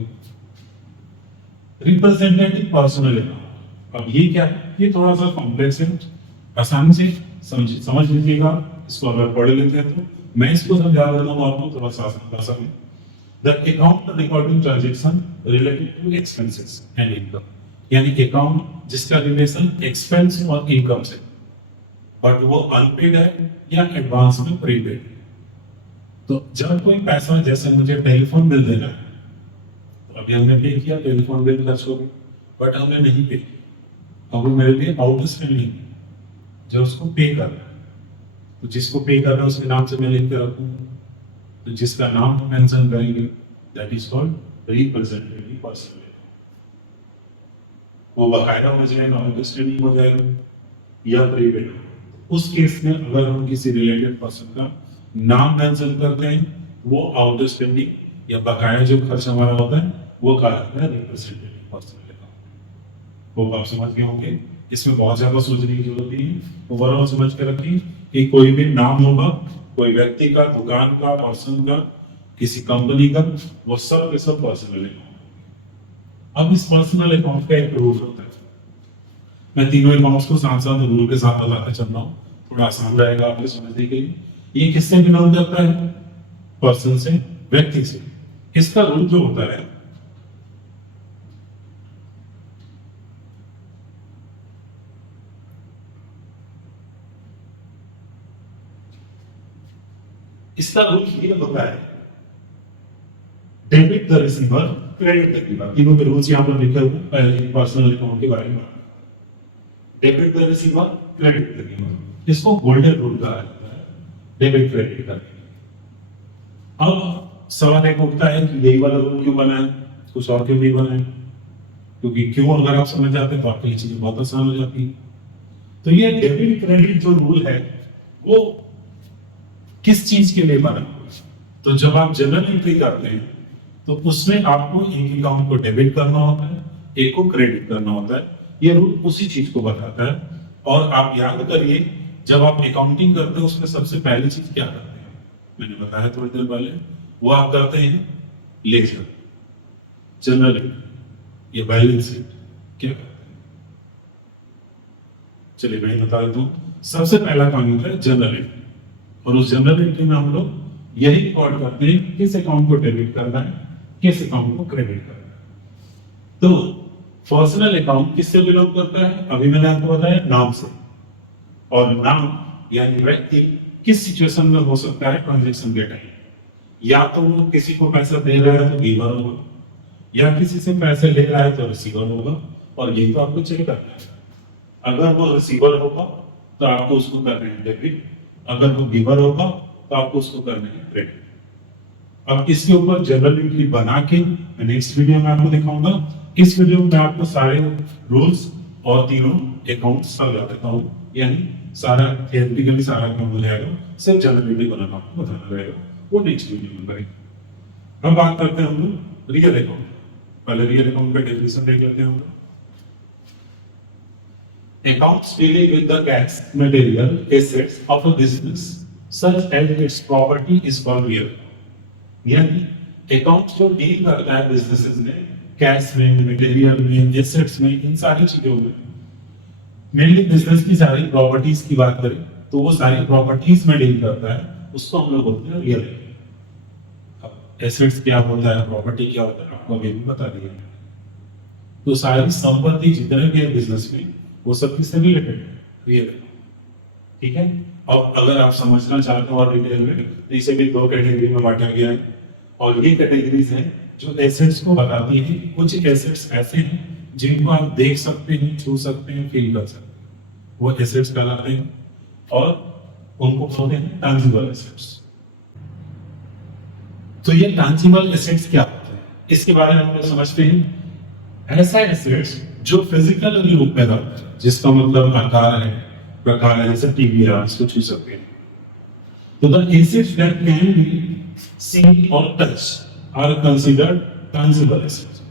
रिप्रेजेंटेटिव पर्सनल अकाउंट, अब ये क्या है? ये थोड़ा सा कॉम्प्लेक्स है, आसानी से समझ लीजिएगा, इसको अगर पढ़ लेते हैं तो। मैं इसको समझा देता हूँ आपको थोड़ा सा भाषा में। The account recording transaction related to expenses and income, यानी अकाउंट जिसका रिलेशन एक्सपेंस और इनकम से, बट वो अनपेड है या एडवांस में प्रीपेड है। तो जब कोई पैसा, जैसे मुझे टेलीफोन बिल देना है, तो अभी हमने पे किया, टेलीफोन बिल खर्च हो गया, बट हमने नहीं पे किया, अब वो मेरे लिए आउटस्टैंडिंग है, जो उसको पे कर रहा है। तो जिसको पे कर रहा है उसके नाम से मैं लिख के रखूंगा, तो जिसका नाम हम मेंशन करेंगे that is called representative person. वो बकायदा हो जाएगा, आउटस्टैंडिंग हो जाएगा या प्रीपेड। उस केस में अगर हम किसी रिलेटेड पर्सन का नाम मेंशन करते हैं, वो आउटस्टैंडिंग या बकाया जो खर्च हमारा होता है वो कहलाता है रिप्रेजेंटेटिव पर्सन अकाउंट। वो आप समझ गए होंगे, इसमें बहुत ज्यादा सोचने की जरूरत नहीं है, ओवरऑल समझ के रखिए कि कोई भी नाम होगा, कोई व्यक्ति का, दुकान का, पर्सन का, किसी कंपनी का, वो सब के सब पर्सनल अकाउंट। अब इस पर्सनल अकाउंट का एक रूल होता है, मैं तीनों अकाउंट्स को साथ साथ रूल के साथ बताते चल रहा हूँ, थोड़ा आसान रहेगा आपको समझने के लिए। ये किससे बिलोंग करता है? पर्सन से, व्यक्ति से। इसका रूल जो होता है, इसका रूल ये होता है, debit the receiver, credit the giver. तीनों के रूल्स यहां पर लिखे हुए हैं। पहले पर्सनल अकाउंट के बारे में, debit the receiver, credit the giver. इसको गोल्डन रूल कहा जाता है, डेबिट क्रेडिट का। अब सवाल एक उठता है कि यही वाला रूल क्यों बना है, कुछ और क्यों नहीं बना है? क्योंकि क्यों अगर आप समझ जाते हैं तो आपके लिए चीजें बहुत आसान हो जाती है। तो ये डेबिट क्रेडिट जो रूल है वो किस चीज के लिए बना? तो जब आप जनरल एंट्री करते हैं तो उसमें आपको एक अकाउंट को डेबिट करना होता है, एक को क्रेडिट करना होता है। ये रूल उसी चीज को बताता है। और आप याद करिए, जब आप अकाउंटिंग करते हैं उसमें सबसे पहली चीज क्या करते हैं? मैंने बताया थोड़ी देर पहले, वो आप करते हैं लेजर, जनरल एंट्री, ये बैलेंस शीट क्या करते हैं? चलिए मैं बता देता हूँ। सबसे पहला काम होता है जनरल एंट्री, और उस जनरल एंट्री में हम लोग यही रिकॉर्ड करते हैं किस अकाउंट को डेबिट करना है, किस अकाउंट को क्रेडिट करना है। तो पर्सनल अकाउंट किससे बिलोंग करता है? अभी मैंने आपको बताया नाम से, और नाम यानी व्यक्ति किस सिचुएशन में हो सकता है ट्रांजैक्शन के टाइम। या तो वो किसी को पैसा दे रहा है तो गिवर होगा, या किसी से पैसे ले रहा है तो रिसीवर होगा। और यही तो आपको चेक करना है। अगर वो रिसीवर होगा तो आपको उसको करना है डेबिट, अगर वो गिवर होगा तो आपको उसको करना है क्रेडिट। अब इसके ऊपर जनरल एंट्री बना के मैं नेक्स्ट वीडियो में आपको दिखाऊंगा। इस वीडियो में आपको सारे रूल्स और तीनों अकाउंट समझा देता हूँ, यानी सारा थियोरेटिकली सारा काम हो जाएगा, सिर्फ जनरल एंट्री बनाना आपको बताना रहेगा, वो नेक्स्ट वीडियो में करेंगे। हम बात करते हैं हम लोग रियल अकाउंट। पहले रियल अकाउंट का डेफिनेशन देख लेते हैं हम लोग। Accounts dealing with the cash material assets of a business such as its property is called real. यानी अकाउंट्स जो डील करता है बिजनेसेस में, कैश में, मटेरियल में, एसेट्स में, इन सारी चीजों में, मेनली बिजनेस की सारी प्रॉपर्टीज की बात करें तो वो सारी प्रॉपर्टीज में डील करता है, उसको हम लोग बोलते हैं रियल। अब एसेट्स क्या होता है, प्रॉपर्टी क्या होता है, आपको अभी भी बता दिया। तो सारी संपत्ति जितने भी है बिजनेस में वो सब किससे रिलेटेड है? रियल। ठीक है। और अगर आप समझना चाहते हो और डिटेल में तो इसे भी दो कैटेगरी में बांटा गया है, और ये कैटेगरीज हैं जो एसेट्स को बताती है। कुछ एसेट्स ऐसे हैं जिनको आप देख सकते हैं, छू सकते हैं, फील कर सकते हैं, वो एसेट्स कहलाते हैं। और उनको बोलते हैं टैंजिबल एसेट्स। तो ये टैंजिबल एसेट्स क्या होते हैं, इसके बारे में हम लोग समझते हैं। ऐसा एसेट्स जो फिजिकल रूप में होता है, जिसका मतलब आकार है, प्रकार है, जैसे टीवी है, इसको छू सकते हैं। तो the assets that can be seen और touch are considered tangible assets.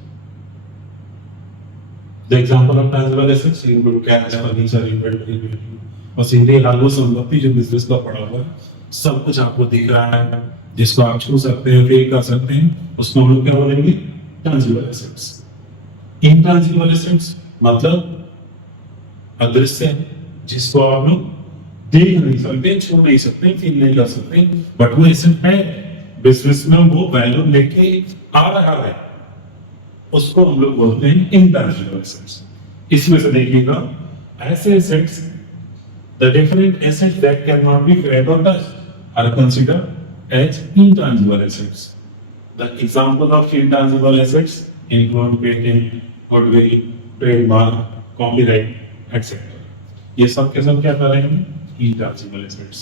The example of tangible assets include cash, furniture, inventory. और सीधे लागू संपत्ति जो बिजनेस का पड़ा हुआ है, सब कुछ आपको दिख रहा है, जिसको आप छू सकते हैं, फील कर सकते हैं, उसको हम लोग क्या बोलेंगे? Tangible assets. इंटैंजिबल एसेट्स मतलब अदृश्य, जिसको आप लोग देख नहीं सकते, छू नहीं सकते, फील नहीं कर सकते, बट वो एसेट है, बिजनेस में वो वैल्यू लेके आ रहा है, उसको हम लोग बोलते हैं इंटैंजिबल एसेट्स। इसमें से देखिएगा, ऐसे assets, the different assets that can not be felt और touched are considered as intangible assets. The example of intangible assets include patent, goodwill, trademark, copyright, etc. ये सब के सब क्या करेंगे? Intangible assets।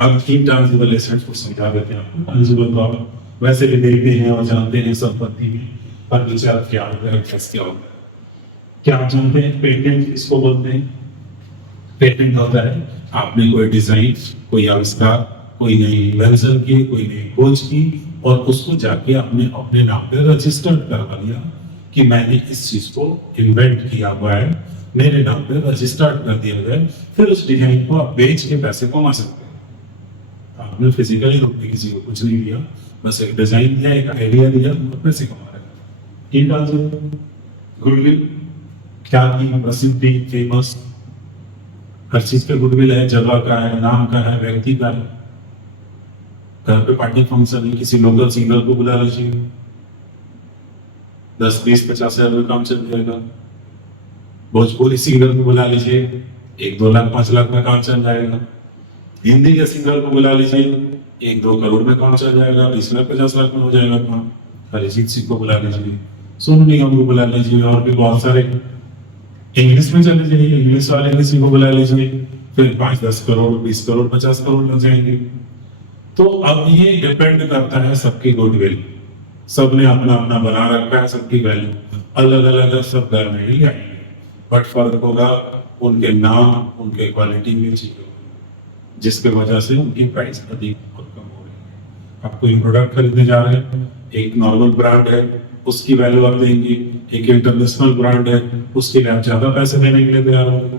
अब intangible assets को समझा देते हैं आपको। Tangible तो आप वैसे भी देखते हैं और जानते हैं संपत्ति में, फर्नीचर क्या होता है, कैश क्या होता है। क्या आप जानते हैं पेटेंट किसको बोलते हैं? पेटेंट होता है आपने कोई डिजाइन, कोई आविष्कार, कोई नई इन्वेंशन की, कोई नई खोज की, और उसको जाके आपने अपने नाम पे रजिस्टर्ड करवा लिया कि मैंने इस चीज को इन्वेंट किया हुआ है, मेरे नाम पे रजिस्टर्ड कर दिया गया। फिर उस डिजाइन को आप बेच के पैसे कमा सकते हैं। आपने फिजिकली रूप में किसी को कुछ नहीं दिया, बस एक डिजाइन दिया, एक आइडिया दिया और पैसे कमा रहे हैं। गुडविल, ख्याति, प्रसिद्धि, फेमस, हर चीज का गुडविल है, जगह का है, नाम का है, व्यक्ति का है। घर पे पार्टी फंक्शन है, किसी लोकल सिंगर को बुला लीजिए, 10, 20, 50 हजार में काम चल जाएगा। भोजपुरी सिंगर को बुला लीजिए, 1, 2 लाख, 5 लाख में काम चल जाएगा। हिंदी के सिंगर को बुला लीजिए, 1, 2 करोड़ में काम चल जाएगा, 20 लाख, 50 लाख में हो जाएगा काम। अरिजीत सिंह को बुला लीजिए, सोनू निगम को बुला लीजिए, और भी बहुत सारे। इंग्लिश में चले जाइए, इंग्लिश वाले किसी को बुला लीजिए, फिर 5, 10 करोड़, 20 करोड़, 50 करोड़ लग जाएंगे। तो अब ये डिपेंड करता है सबकी गुडविल, सबने अपना अपना बना रखा है, सबकी वैल्यू अलग अलग है, सब घर में ही आएंगे, बट फर्क होगा उनके नाम, उनके क्वालिटी में चीजों, जिसके वजह से उनकी प्राइस अधिक और कम हो रही है। आप कोई प्रोडक्ट खरीदने जा रहे हैं, एक नॉर्मल ब्रांड है, उसकी वैल्यू आप देंगे, एक इंटरनेशनल ब्रांड है, उसके लिए आप ज्यादा पैसे देने के लिए तैयार होंगे।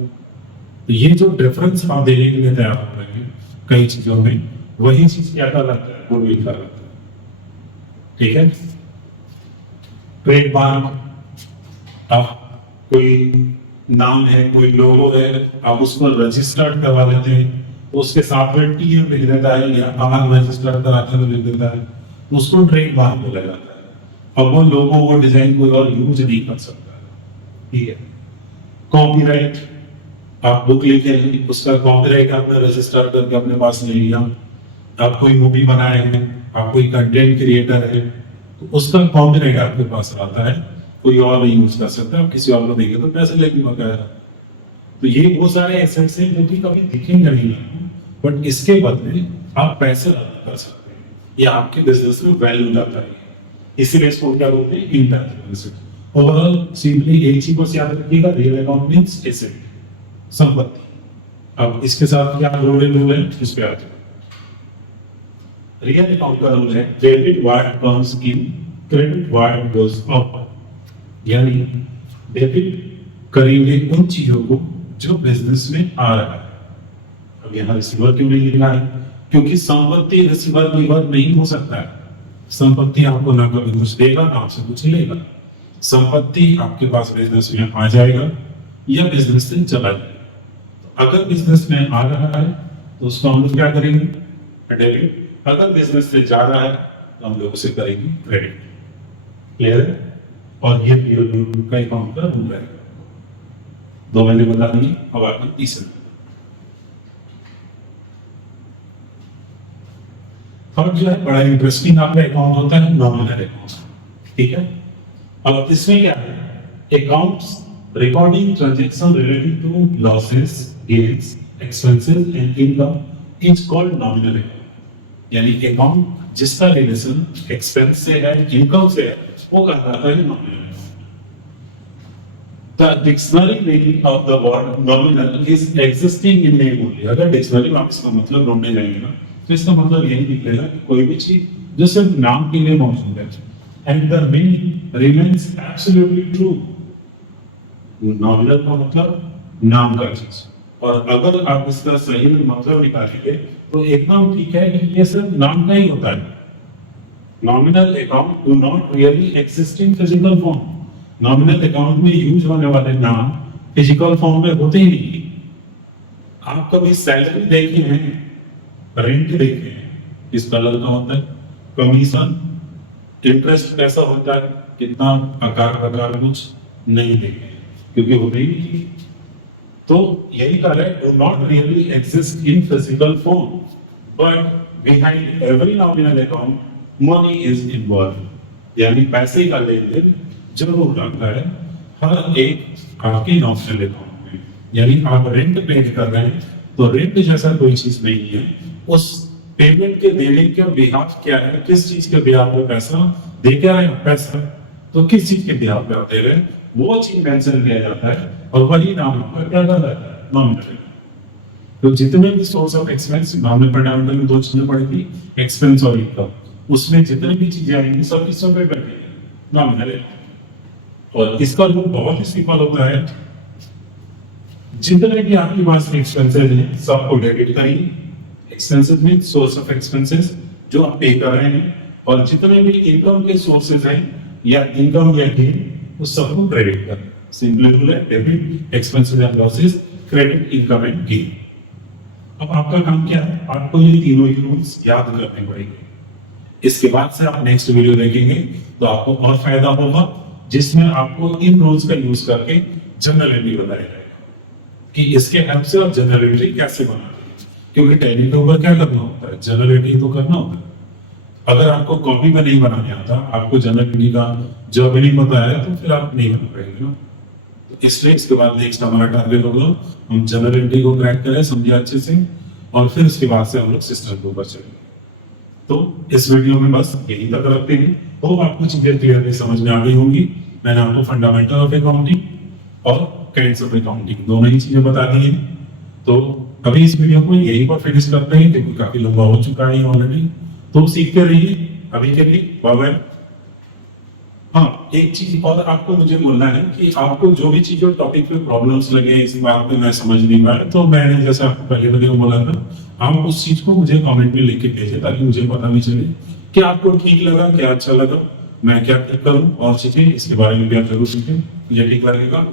तो ये जो डिफरेंस आप देने के लिए तैयार हो रहे हैं कई चीजों में, वही चीज क्या लगता है, गुडविल का लगता है। ठीक है, ट्रेडमार्क, आप कोई नाम है, कोई लोगो है, आप उसको रजिस्टर्ड करवा लेते हैं, तो उसके साथ में टीएम लिख देता है या आर रजिस्टर्ड कराते हुए लिख देता है, तो उसको ट्रेडमार्क बोला जाता है। अब वो लोगो, वो डिजाइन कोई और यूज नहीं कर सकता। ठीक है, कॉपीराइट, आप बुक लिखे, उसका कॉपीराइट आपने रजिस्टर करके अपने पास ले लिया। आप कोई मूवी बनाए हैं, आप कोई कंटेंट क्रिएटर है, तो उसका कॉपीराइट आपके पास आता है, कोई और नहीं यूज कर सकता। आप किसी और को देंगे तो पैसे लेके बकाया। तो ये वो सारे एसेट्स हैं जो कि कभी दिखेंगे नहीं, बट इसके बदले आप पैसे कर सकते हैं, ये आपके बिजनेस में वैल्यू लाता है। इसीलिए इसको क्या बोलते हैं, इंटैंजिबल एसेट। ओवरऑल सिंपली एक चीज बस याद रखिएगा, रियल अकाउंट मींस एसेट, संपत्ति। अब इसके साथ क्या रूल है, इस पे आते हैं। रियल अकाउंट का रूल है, debit what comes in, credit what goes out. यानी डेबिट करेंगे उन चीजों को जो बिजनेस में आ रहा है। अब यहाँ रिसीवर क्यों नहीं लिखा है, क्योंकि संपत्ति रिसीवर निर्भर नहीं हो सकता है। संपत्ति आपको ना कभी कुछ देगा, ना आपसे कुछ लेगा। संपत्ति आपके पास बिजनेस में आ जाएगा या बिजनेस से चला जाएगा। अगर बिजनेस में आ रहा है तो उसको हम लोग क्या करेंगे, डेबिट। अगर बिजनेस से जा रहा है तो हम लोग उसे करेंगे क्रेडिट। क्लियर है? और ये का अकाउंट का रूल है। 2 मैंने बता दी, अब आपने तीसरा। और जो है बड़ा इंटरेस्टिंग आपका अकाउंट होता है, नॉमिनल अकाउंट। ठीक है, अब इसमें क्या है, accounts recording transaction related to losses, gains, expenses and income is called nominal account. यानी अकाउंट जिसका रिलेशन एक्सपेंस से है, इनकम से है, वो कहलाता है nominal. The dictionary meaning of the word nominal is existing in name only। अगर डिक्शनरी में आप इसका मतलब ढूंढने जाएंगे ना, तो इसका मतलब यही निकलेगा कि कोई भी चीज जो सिर्फ नाम के लिए मौजूद है, and the meaning remains absolutely true। Nominal का मतलब नाम का चीज, और अगर आप इसका सही मतलब निकालेंगे तो एकदम ठीक है कि ये सिर्फ नाम का ही होता है। Nominal account do not really exist in physical form. Nominal account में यूज होने वाले नाम फिजिकल फॉर्म में होते ही नहीं। आप कभी सैलरी देखे हैं, रेंट देखे हैं, किस कलर का होता है, कमीशन, इंटरेस्ट कैसा होता है, कितना आकार प्रकार, कुछ नहीं देखे क्योंकि होते ही नहीं। तो यही कारण है, do not really exist in physical form, but behind every nominal account money is involve. यानी पैसे का लेन देन जरूर लगता है हर एक आपके नॉमिनल अकाउंट में। यानी आप रेंट पे कर रहे हैं तो रेंट जैसा कोई चीज नहीं है, उस पेमेंट के देने का बिहाफ क्या है, किस चीज के बिहाफ पे पैसा दे के आए पैसा, तो किस चीज के बिहाफ पे आप दे रहे हैं, वो चीज मेंशन किया जाता है, और वही नाम आपका क्या रहता है, नॉमिनल। तो जितने भी सोर्स ऑफ एक्सपेंस, हमने फंडामेंटल में 2 चीजें पढ़ी थी, एक्सपेंस और इनकम, उसमें जितनी भी चीजें आएंगी सब किसमें पे बैठेंगे, नॉमिनल। और इसका रूल बहुत ही सिंपल होता है, जितने भी आपके पास एक्सपेंसेस हैं सबको डेबिट करिए। Expenses mean source of expenses जो आप पे कर रहे हैं, और जितने भी इनकम के सोर्सेज हैं या इनकम या गेन, उस सबको क्रेडिट करना। सिंपली रूल है, debit expenses and losses, credit income and gain. अब आपका काम क्या है, आपको ये तीनों ही रूल्स याद करने पड़ेंगे। इसके बाद से आप नेक्स्ट वीडियो देखेंगे तो आपको और फायदा होगा, जिसमें आपको इन रूल्स का यूज करके जनरल एंट्री बताया जाएगा कि इसके हेल्प से आप जनरल एंट्री कैसे बनाते हैं। क्योंकि टैली के ऊपर क्या करना होता है, जनरल एंट्री तो करना होता है। अगर आपको कॉपी में नहीं बनाने आता, आपको जनरल एंट्री का जब नहीं पता है, तो फिर आप नहीं बना पाएंगे ना। इसलिए इसके बाद नेक्स्ट हमारा टारगेट होगा हम जनरल एंट्री को क्रैक करें, समझे अच्छे से, और फिर उसके बाद से हम लोग सिस्टम के ऊपर चलेंगे। तो इस वीडियो में बस यही तक रखते हैं। तो आपको चीजें क्लियरली समझ में आ गई होंगी। मैंने आपको फंडामेंटल ऑफ अकाउंटिंग और काइंड्स ऑफ अकाउंटिंग दोनों ही चीजें बता दी हैं। तो अभी इस वीडियो को यहीं पर फिनिश करते हैं, क्योंकि काफी लंबा हो चुका है ऑलरेडी। तो सीखते रहिए। अभी के लिए बाय बाय। हाँ, एक चीज और आपको मुझे बोलना है कि आपको जो भी चीजों टॉपिक पे प्रॉब्लम्स लगे, इस बात पे मैं समझ नहीं पाया, तो मैंने जैसे आपको पहले वीडियो बोला था, आप उस चीज को मुझे कमेंट में लिख के भेजें, ताकि मुझे पता भी चले कि आपको ठीक लगा, क्या अच्छा लगा, मैं क्या ठीक करूं, और चीजें इसके बारे में भी आप जरूर सीखें। मुझे ठीक लगेगा